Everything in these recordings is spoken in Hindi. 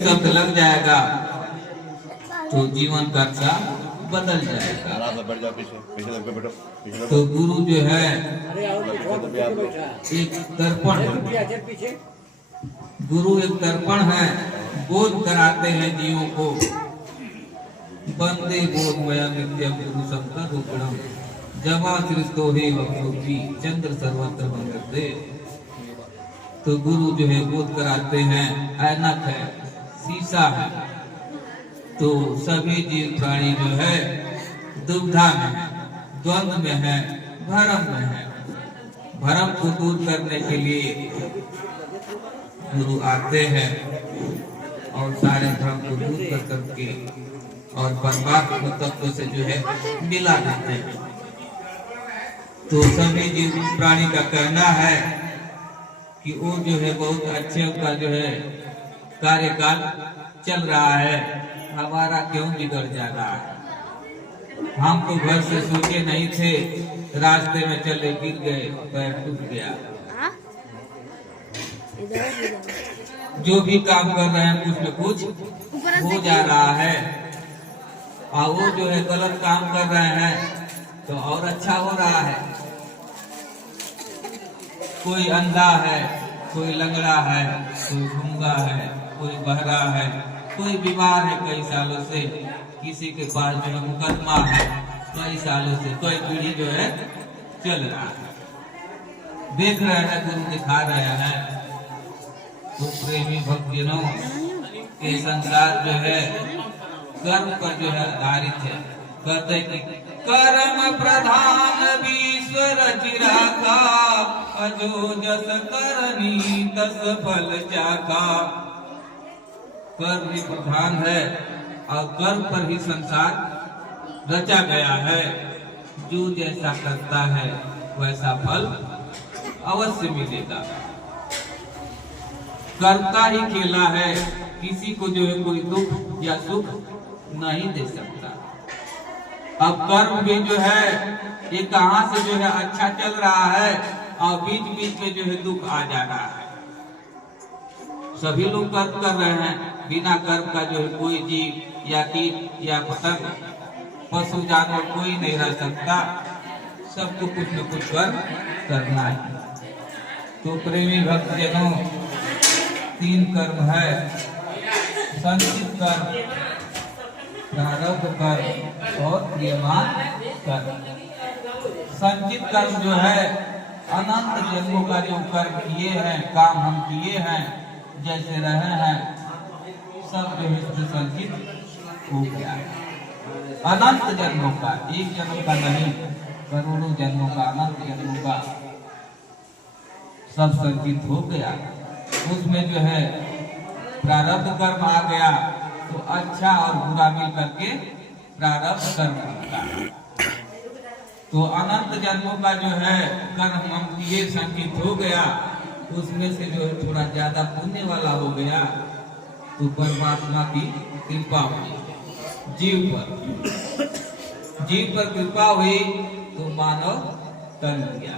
शब्द लग जाएगा तो जीवन का सा बदल जाएगा। तो गुरु जो है एक दर्पण है, गुरु एक दर्पण है, बोध कराते हैं जीवों को। वंदे बोधमया नित्यम गुरु शंकर रूपणम जमा सृष्टो हे वक्रोपी चंद्र सर्वत्र वंदते। तो गुरु जो है बोध कराते हैं, ऐनक है, शीशा है। तो सभी जीव प्राणी जो है दुविधा में है, द्वंद में है, भ्रम में है। भ्रम को दूर करने के लिए गुरु आते हैं और सारे भ्रम को दूर कर करके और परमात्मा तत्व से जो है मिला देते हैं। तो सभी जीव प्राणी का कहना है कि वो जो है बहुत अच्छे का जो है कार्यकाल चल रहा है, हमारा क्यों बिगड़ जा रहा है। हम तो घर से सोचे नहीं थे, रास्ते में चले गिर गए, पैर टूट गया। जो भी काम कर रहे हैं कुछ न कुछ हो जा रहा है, और वो जो है गलत काम कर रहे हैं तो और अच्छा हो रहा है। कोई अंधा है, कोई लंगड़ा है, कोई गूंगा है, कोई बहरा है, कोई बीमार है कई सालों से, किसी के पास जो है मुकदमा है कई सालों से, कोई पीढ़ी जो है चल रहा है। देख रहे हैं, गुरु दिखा रहे हैं। तो प्रेमी भक्तजनों के संसार जो है कर्म पर जो है आधारित है। कहते कि कर्म प्रधान विश्व रचिरा का, अजो जस करनी तस फल चाखा। कर्म ही प्रधान है और कर्म पर ही संसार रचा गया है। जो जैसा करता है वैसा फल अवश्य मिलेगा। कर्ता ही खेला है, किसी को जो है कोई दुख या सुख नहीं दे सकता। अब कर्म भी जो है ये कहां से जो है अच्छा चल रहा है और बीच बीच में जो है दुख आ जा रहा है। सभी लोग कर्म कर रहे हैं, बिना कर्म का जो है कोई जीव या कीट या पतंग पशु जानवर कोई नहीं रह सकता। सबको कुछ न कुछ कर्म करना है। तो प्रेमी भक्तजनों, तीन कर्म है, संचित कर्म, प्रारब्ध कर्म और क्रियमान कर्म। संचित कर्म जो है अनंत जन्मों का जो कर्म किए हैं, काम हम किए हैं, जैसे रहे हैं, सब जो है संचित हो गया। अनंत जन्मों का, एक जन्म का नहीं, करोड़ों जन्मों का, अनंत जन्मों का सब संचित हो गया। उसमें जो है प्रारब्ध कर्म आ गया, तो अच्छा और बुरा मिल करके प्रारब्ध कर्म होता है। तो अनंत जन्मों का जो है कर्म हम किए संचित हो गया, उसमें से जो है थोड़ा ज्यादा पुण्य वाला हो गया, तो परमात्मा की कृपा हुई जीव पर कृपा हुई तो मानव तन लिया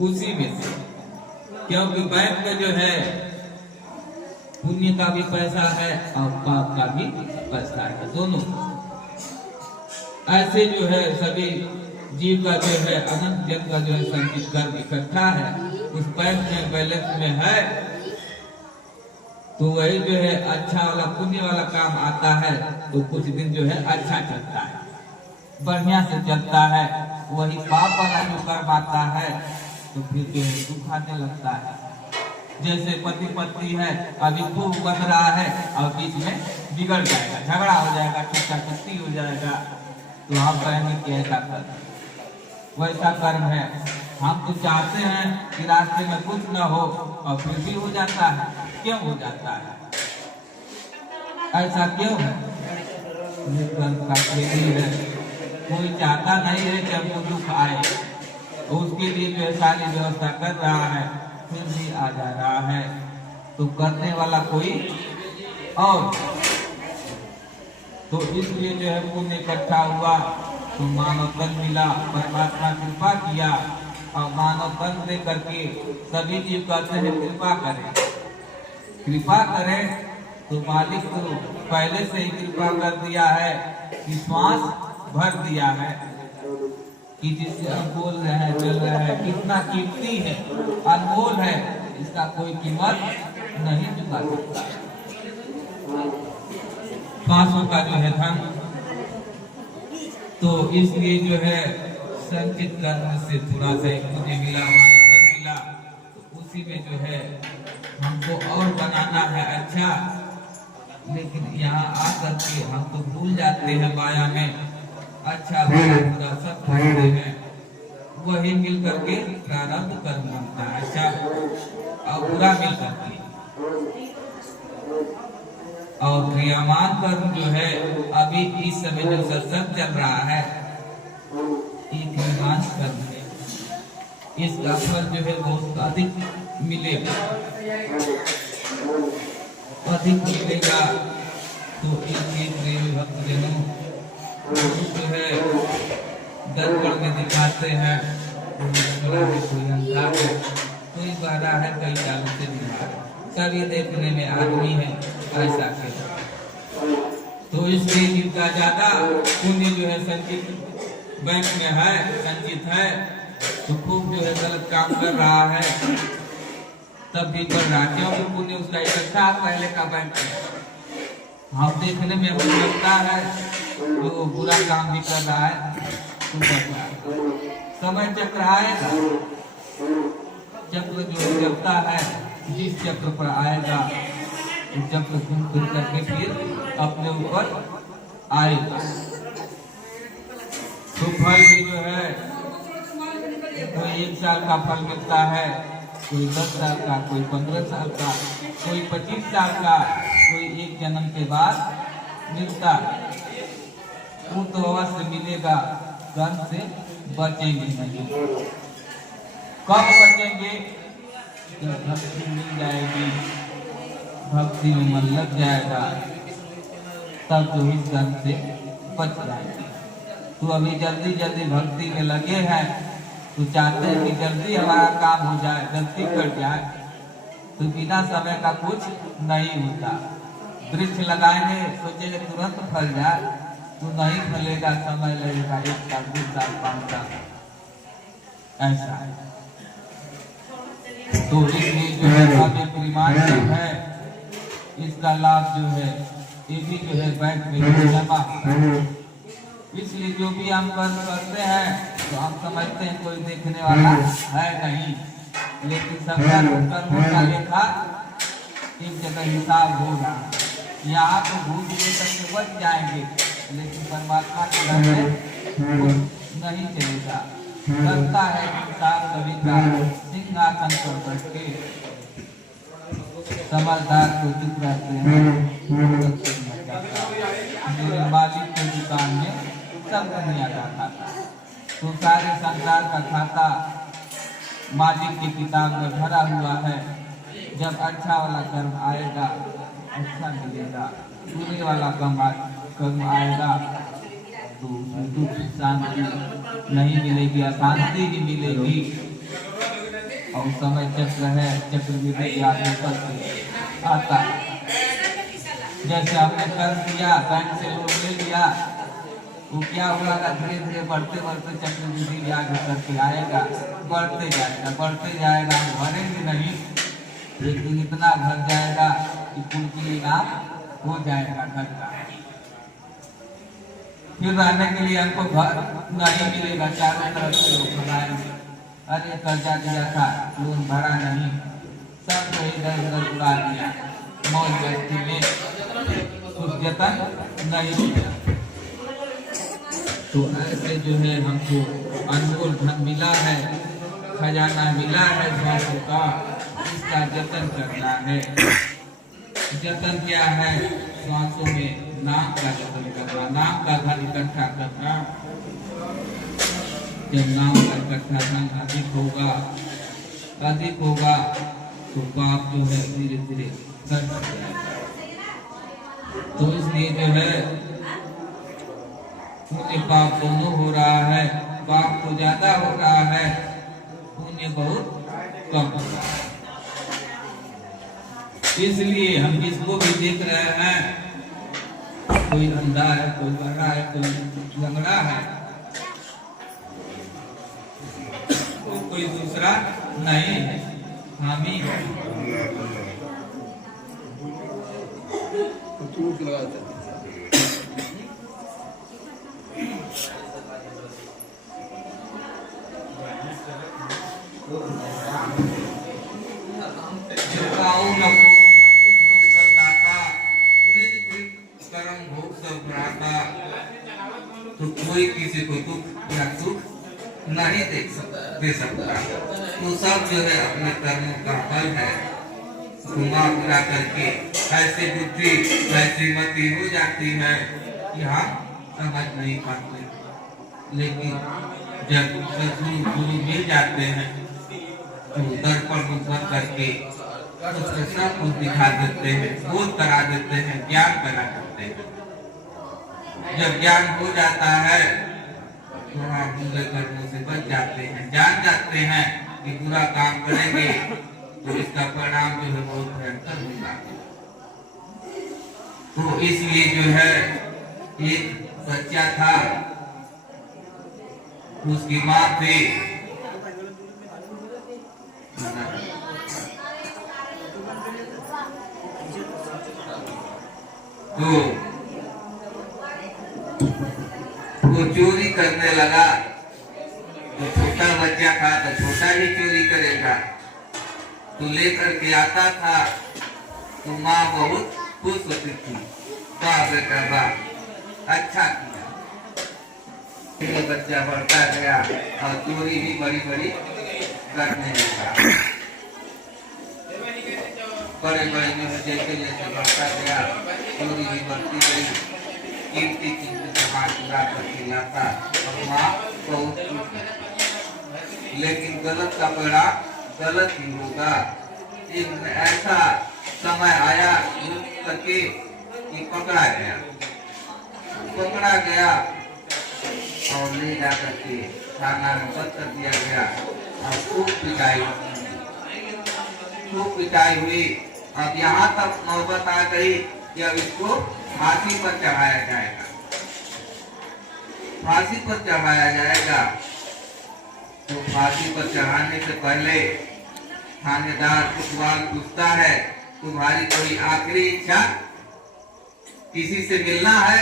उसी में से। क्योंकि बैंक में जो है पुण्य का भी पैसा है और पाप का भी पैसा है, दोनों। ऐसे जो है सभी जीव का जो है अनंत जन्म का जो है संचित कर्म इकट्ठा है, उस बैंक में बैलेंस में है। तो वही जो है अच्छा वाला पुण्य वाला काम आता है तो कुछ दिन जो है अच्छा चलता है, बढ़िया से चलता है। वही पाप वाला जो कर्म आता है तो फिर जो है दुख आने लगता है। जैसे पति पत्नी है, अभी खूब बन रहा है और बीच में बिगड़ जाएगा, झगड़ा हो जाएगा, छुट्टा छुट्टी हो जाएगा, तो हम कहेंगे कि ऐसा कर्म, वैसा कर्म है। हम तो चाहते हैं कि रास्ते में कुछ न हो और फिर भी हो जाता है। क्यों हो जाता है, ऐसा क्यों है? ये कर्म का खेल है। कोई चाहता नहीं है कि हमको दुख आए, उसके लिए जो है सारी व्यवस्था कर रहा है, फिर भी आ जा रहा है। तो करने वाला कोई और, तो इसलिए जो है पुण्य इकट्ठा हुआ तो मानव तन मिला, परमात्मा कृपा किया और मानव तन दे करके सभी जीव कहते हैं कृपा करें। कृपा करें तो मालिक तो पहले से ही कृपा कर दिया है कि श्वास भर दिया है कि जिससे हम बोल रहे हैं चल रहे हैं कितना कीमती है, अनमोल है, इसका कोई कीमत नहीं चुका सकता। श्वासों का जो है धन, तो इसलिए जो है संचित करने से थोड़ा सा मुझे मिला मिला, तो उसी में जो है हमको और बनाना है अच्छा। लेकिन यहाँ आकर के हम तो भूल जाते हैं माया में, अच्छा बुरा सब भूलते हैं, वही मिल करके प्रारब्ध कर्म बनता है, अच्छा और बुरा मिल करके। और क्रियामान कर्म जो है अभी इस समय जो सत्संग चल रहा है ये क्रियामान कर्म है, इसका फल जो है बहुत अधिक मिलेगा, अधिक मिलेगा। तो एक भक्तजनों जो है दर्पण में दिखाते हैं, कोई अंधा है, कोई बहरा है, कई सालों से बीमार, सब ये देखने में आदमी है ऐसा के। तो इसलिए जितना ज्यादा पुण्य जो है संचित बैंक में है, संचित है, तो खूब जो है गलत काम कर रहा है तब भी कर रहा, क्योंकि पुण्य उसका इकट्ठा पहले का बैंक है। हम देखने में हमें लगता है जो बुरा काम भी कर रहा है तो कर रहा है, समय चक्र आएगा, चक्र जो चलता है जिस चक्र पर आएगा तो चक्र घूम फिर करके फिर अपने ऊपर आएगा। तो फल भी जो है कोई 1 साल का फल मिलता है, कोई 10 साल का, कोई 15 साल का, कोई 25 साल का, कोई 1 जन्म के बाद मिलता है। वो तो अवश्य मिलेगा, कर्म से बचेंगे नहीं। कब बचेंगे? जब भक्ति मिल जाएगी, भक्ति में मन लग जाएगा, तब जो इस कर्म से बच जाएगी। तो अभी जल्दी जल्दी भक्ति में लगे हैं, तो चाहते हैं कि जल्दी हमारा काम हो जाए, जल्दी कट जाए, तो बिना समय का कुछ नहीं होता। वृक्ष लगाएंगे सोचेंगे तुरंत फल जाए, तो नहीं फलेगा, समय लगेगा, 1 साल 2 साल 5 साल ऐसा है। तो इसलिए जो है परिमाण है, इसका लाभ जो है ये भी जो है बैंक में जमा। इसलिए जो भी हम कर्म करते हैं तो हम समझते हैं कोई देखने वाला है नहीं, लेकिन सब कर्मों का लेखा एक जगह हिसाब होगा। यहाँ तो भूत लेकर के बच जाएंगे, लेकिन परमात्मा के घर में नहीं चलेगा। करता है इंसान कभी का सिंहासन पर बैठ के, समझदार को चुप रहते हैं। मेरे मालिक की दुकान में सब दुनिया का खाता, तो सारे संसार का खाता मालिक की किताब में भरा हुआ है। जब अच्छा वाला कर्म आएगा अच्छा मिलेगा, बुरे वाला कर्म आएगा तो दुख शांति नहीं मिलेगी, अशांति ही मिलेगी। और समय चक्र है, चक्रवृद्धि आगे चलते आता है। जैसे हमने कर्म किया, बैंक से लोन ले लिया, वो क्या हुआ, धीरे धीरे बढ़ते बढ़ते चक्रवृद्धि ब्याज करके आएगा, बढ़ते जाएगा, हम भरेंगे नहीं, एक दिन इतना भर जाएगा कि कुल की इनाम हो जाएगा घर का। फिर रहने के लिए हमको घर नहीं मिलेगा, चारों तरफ से लोग बनाएंगे, अरे कर्जा दिया था, लोन भरा नहीं, सब तो इधर उधर उड़ा दिया, मौज मस्ती में कुछ जतन नहीं किया। तो ऐसे जो है हमको अनमोल धन मिला है, खजाना मिला है श्वासों का, इसका जतन करना है। जतन क्या है? श्वासों में नाम का जतन करना, नाम का धन इकट्ठा करना। जब नाम का इकट्ठा धन अधिक होगा तो पाप जो है धीरे धीरे घट जाएगा। तो इसलिए जो है पुण्य पाप दोनों हो रहा है, पाप तो ज्यादा हो रहा है, पुण्य बहुत कम हो रहा है। इसलिए हम जिसको भी देख रहे हैं, कोई अंधा है, कोई बड़ा है, कोई लंगड़ा है, तो कोई दूसरा नहीं है, हम ही है। तो कोई किसी को दुख या सुख नहीं दे सकता। तो सब जो है अपने कर्मों का फल है। घुमा फिरा करके ऐसी बुद्धि ऐसी मति हो जाती है कि हम समझ नहीं पाते, लेकिन जब सद्गुरु गुरु मिल जाते हैं तो दर्पण मुखर करके उसको सब कुछ दिखा देते हैं, बोध करा देते हैं, ज्ञान करा करते हैं। जब ज्ञान हो जाता है तो हम बुरे कर्मों से बच जाते हैं, जान जाते हैं कि बुरा काम करेंगे तो इसका परिणाम जो है बहुत भयंकर होगा। तो इसलिए जो है एक बच्चा था, उसकी माँ थी, तो वो चोरी करने लगा। तो छोटा बच्चा था तो छोटा ही चोरी करेगा, तो लेकर के आता था तो माँ बहुत खुश होती थी, बेटा वाह अच्छा किया। ये बच्चा बढ़ता गया और चोरी भी बड़ी बड़ी करने लगा। बड़े बड़े जैसे जैसे बढ़ता गया चोरी भी बढ़ती गई, कीमती सामान चुरा करके लाता और माँ बहुत खुश है। लेकिन गलत का परिणाम गलत ही होगा। एक ऐसा समय आया करके कि पकड़ा गया और ले जा करके थाना में बंद कर दिया गया और खूब पिटाई हुई। अब यहाँ तक नौबत आ गई कि अब इसको फांसी पर चढ़ाया जाएगा। फांसी पर चढ़ाया जाएगा तो फांसी पर चढ़ाने से पहले थानेदार कोतवाल पूछता है, तुम्हारी कोई आखिरी इच्छा, किसी से मिलना है?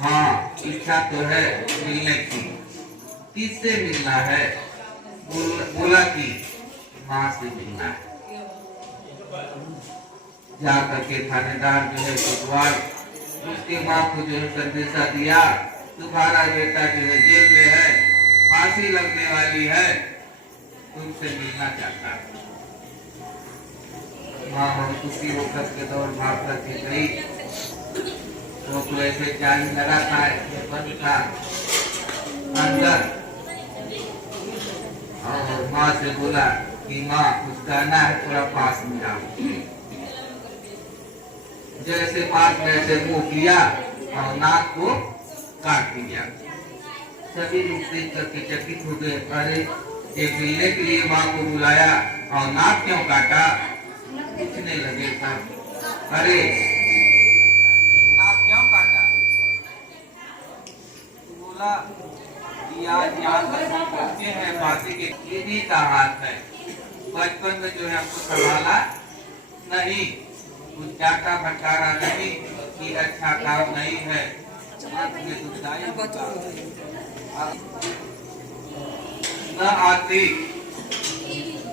हाँ इच्छा तो है मिलने की। किससे मिलना है? बोला कि माँ से मिलना है। जा करके थानेदार जो है कोतवाल उसके माँ को जो है संदेशा दिया, तुम्हारा बेटा जो है जेल में है, फांसी लगने वाली है, तुमसे मिलना चाहता है। माँ बहुत खुशी होकर के दौड़ भाग करके गई। वो तो ऐसे जाली लगा था, बंद था अंदर, और माँ से बोला कि माँ कुछ करना है, थोड़ा पास में आओ। जैसे पास में ऐसे मुंह किया और नाक को काट दिया। सभी लोग देख करके चकित हो गए, अरे एक मिलने के लिए माँ को बुलाया और नाक क्यों काटा? पूछने लगे था, अरे नाक क्यों काटा? बोला कि आज यहाँ तक पहुँचे हैं फांसी के, इन्हीं का हाथ है। बचपन में जो है हमको संभाला नहीं, कुछ चाटा फटकारा नहीं कि अच्छा काम नहीं है, न आती,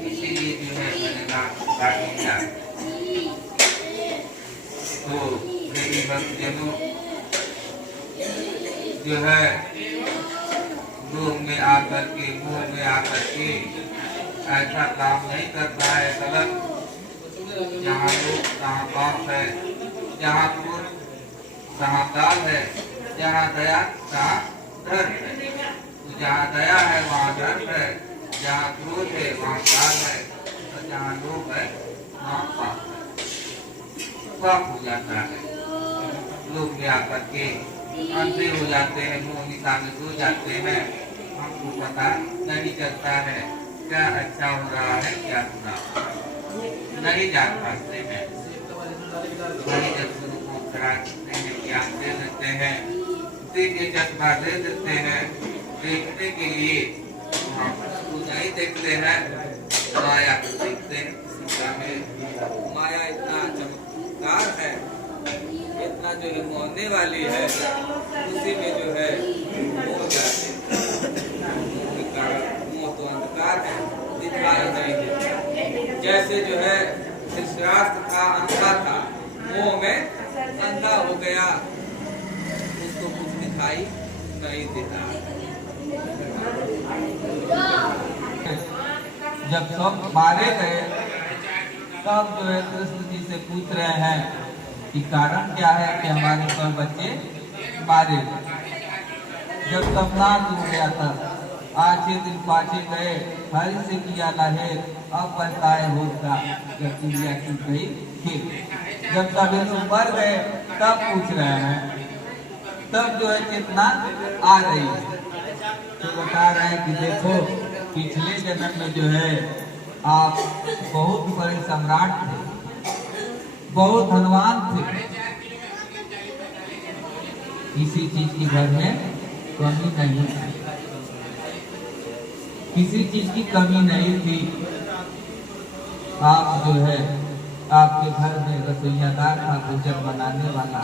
इसीलिए जो है मैंने नाक काट दिया। तो मेरी भक्तजनों जो है लोग में आकर के मुंह में आकर के ऐसा काम नहीं करता है गलत। जहाँ लोग तहाँ पाप है, जहाँ क्रोध तहाँ काल है, जहाँ दया तहाँ धर्म है। तो जहाँ दया है वहाँ धर्म है, जहाँ क्रोध है वहाँ काल है, और जहाँ लोभ है वहाँ पाप है। पाप हो जाता है, लोग में आकर के अंधे हो जाते हैं, मुँह निशाने हो जाते हैं, हमको पता नहीं चलता है क्या अच्छा हो रहा है क्या बुरा हो रहा है। नहीं जान पाते हैं। वही जब शुरू कराते हैं, ज्ञान दे देते हैं, देखिए जज्बा दे देते हैं, देखने के लिए उसको नहीं देखते हैं, माया को देखते हैं। माया इतना चमत्कार है, इतना जो है मोहने वाली है, उसी में जो है हो जाते मोह तो अंधकार है, दिखाई नहीं देता। जैसे जो है शास्त्र था अंधा था, मोह में अंधा हो गया, उसको कुछ दिखाई नहीं देता। जब सब मारे गए तब जो है कृष्ण जी से पूछ रहे हैं कि कारण क्या है कि हमारे पर बच्चे मारे गए। जब तबनाक हो गया था, आछे दिन पाछे गए, हरि से किया लहेर, अब पछताए होता जब चिड़िया की गई खेल। जब तबे से मर गए तब पूछ रहे हैं, तब जो है चेतना आ रही है। तो बता रहे हैं कि देखो पिछले जन्म में जो है आप बहुत बड़े सम्राट थे, बहुत धनवान थे, किसी चीज की घर में कमी नहीं थी, किसी चीज की कमी नहीं थी। आप जो है आपके घर में रसोईयादार था, भोजन बनाने वाला,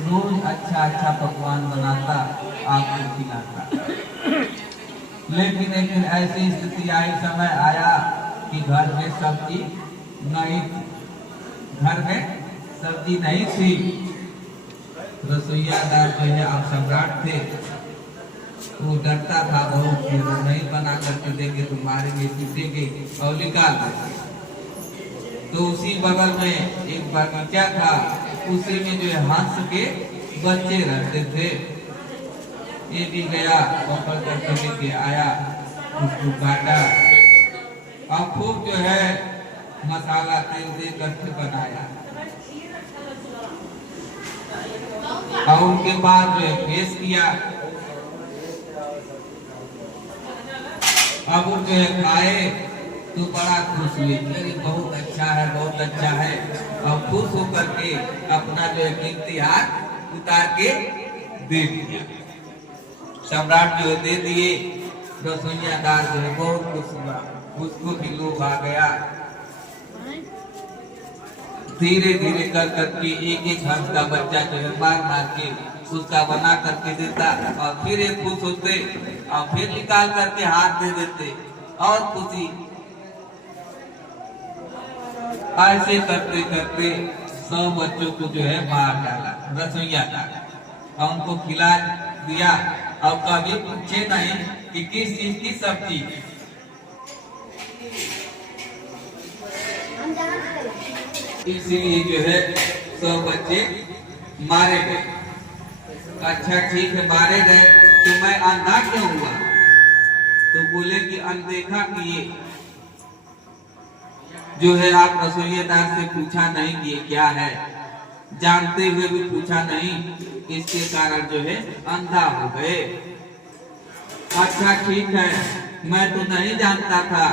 रोज अच्छा अच्छा पकवान बनाता, आपको खिलाता। लेकिन ऐसी स्थिति आई, समय आया कि घर में सब्जी नहीं थी, घर में सब्जी नहीं थी। रसोईयादार जो है आप सम्राट थे, वो डरता था बहुत, नहीं बना करके देंगे तो मारेंगे पीटेंगे और निकाल देंगे। तो उसी बगल में एक बगीचा था, उसी में जो है हंस के बच्चे रहते थे। ये भी गया पकड़ करके लेके आया, उसको काटा और खूब जो है मसाला तेल दे करके बनाया और उनके बाद जो है पेश किया। अब जो है खाए तो बड़ा खुश हुए, बहुत अच्छा है, बहुत अच्छा है, और खुश होकर के अपना जो है कीमती हाथ उतार के दे दिया। सम्राट जो है दे दिए, रसोईयादार जो है बहुत खुश हुआ, उसको भी लोभ आ गया। धीरे धीरे कर करके एक एक हंस का बच्चा जो है मार मार के उसका बना करके देता, और फिर एक खुश होते और फिर निकाल करके हाथ दे देते और खुशी। ऐसे करते करते 100 बच्चों को जो है मार डाला रसोईयादार, और उनको खिला दिया और कभी पूछे नहीं कि किस चीज की सब्जी। इसीलिए जो है 100 बच्चे मारे गए। अच्छा ठीक है, मारे गए तो मैं अंधा क्यों हुआ? तो बोले कि अनदेखा किए, जो है आप रसोईयादार से पूछा नहीं किए क्या है, जानते हुए भी पूछा नहीं, इसके कारण जो है अंधा हो गए। अच्छा ठीक है, मैं तो नहीं जानता था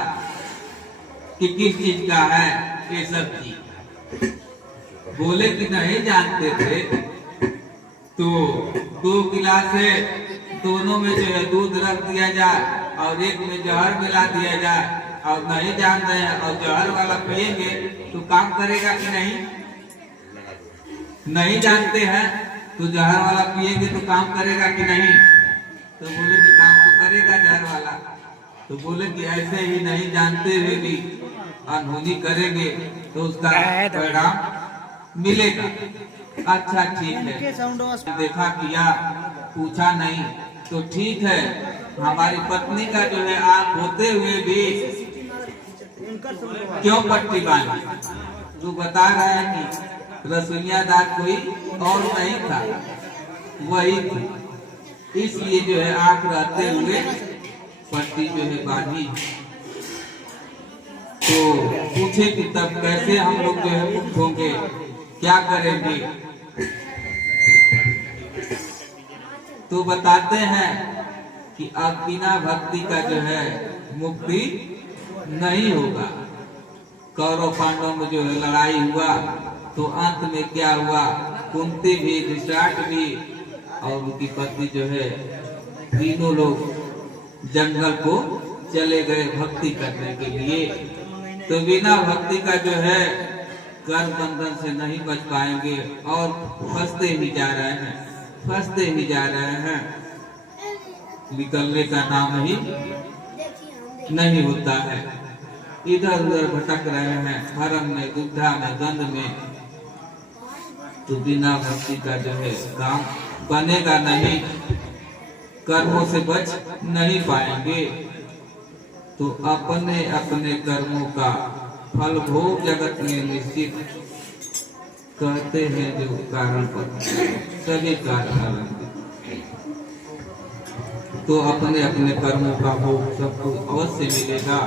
कि किस चीज का है ये सब्जी। बोले कि नहीं जानते थे तो 2 गिलास है, दोनों में जो है दूध रख दिया जाए और एक में जहर मिला दिया जाए, और नहीं जान रहे हैं और जहर वाला पिएंगे तो काम करेगा कि नहीं? नहीं जानते हैं तो जहर वाला पिएंगे तो काम करेगा कि नहीं? तो बोले कि काम तो करेगा जहर वाला। तो बोले कि ऐसे ही नहीं जानते हुए भी अनहोनी करेंगे तो उसका परिणाम मिलेगा। अच्छा ठीक है, देखा किया, पूछा नहीं तो ठीक है। हमारी पत्नी का जो है आँख होते हुए भी क्यों पट्टी बांधी? तो बता रहा है कि रसोईयादार कोई और नहीं था, वही थी, इसलिए जो है आँख रहते हुए पट्टी जो है बांधी। तो पूछे कि तब कैसे हम लोग जो है मुक्त होंगे, क्या करेंगे? तो बताते हैं कि अब बिना भक्ति का जो है मुक्ति नहीं होगा। कौरव पांडवों में जो है लड़ाई हुआ तो अंत में क्या हुआ, कुंती भी, धृतराष्ट्र भी और उनकी पत्नी जो है, तीनों लोग जंगल को चले गए भक्ति करने के लिए। तो बिना भक्ति का जो है कर्म बंधन से नहीं बच पाएंगे और फंसते ही जा रहे हैं, फंसते ही जा रहे हैं, निकलने का नाम ही नहीं होता है। इधर उधर भटक रहे हैं, हरम में, दुग्धा में, गंध में। तो बिना भक्ति का जो है काम बनेगा नहीं, कर्मों से बच नहीं पाएंगे। तो अपने अपने कर्मों का फल भोग जगत में निश्चित कहते हैं, जो कारण पर सभी कारण। तो अपने अपने कर्मों का भोग सबको अवश्य मिलेगा।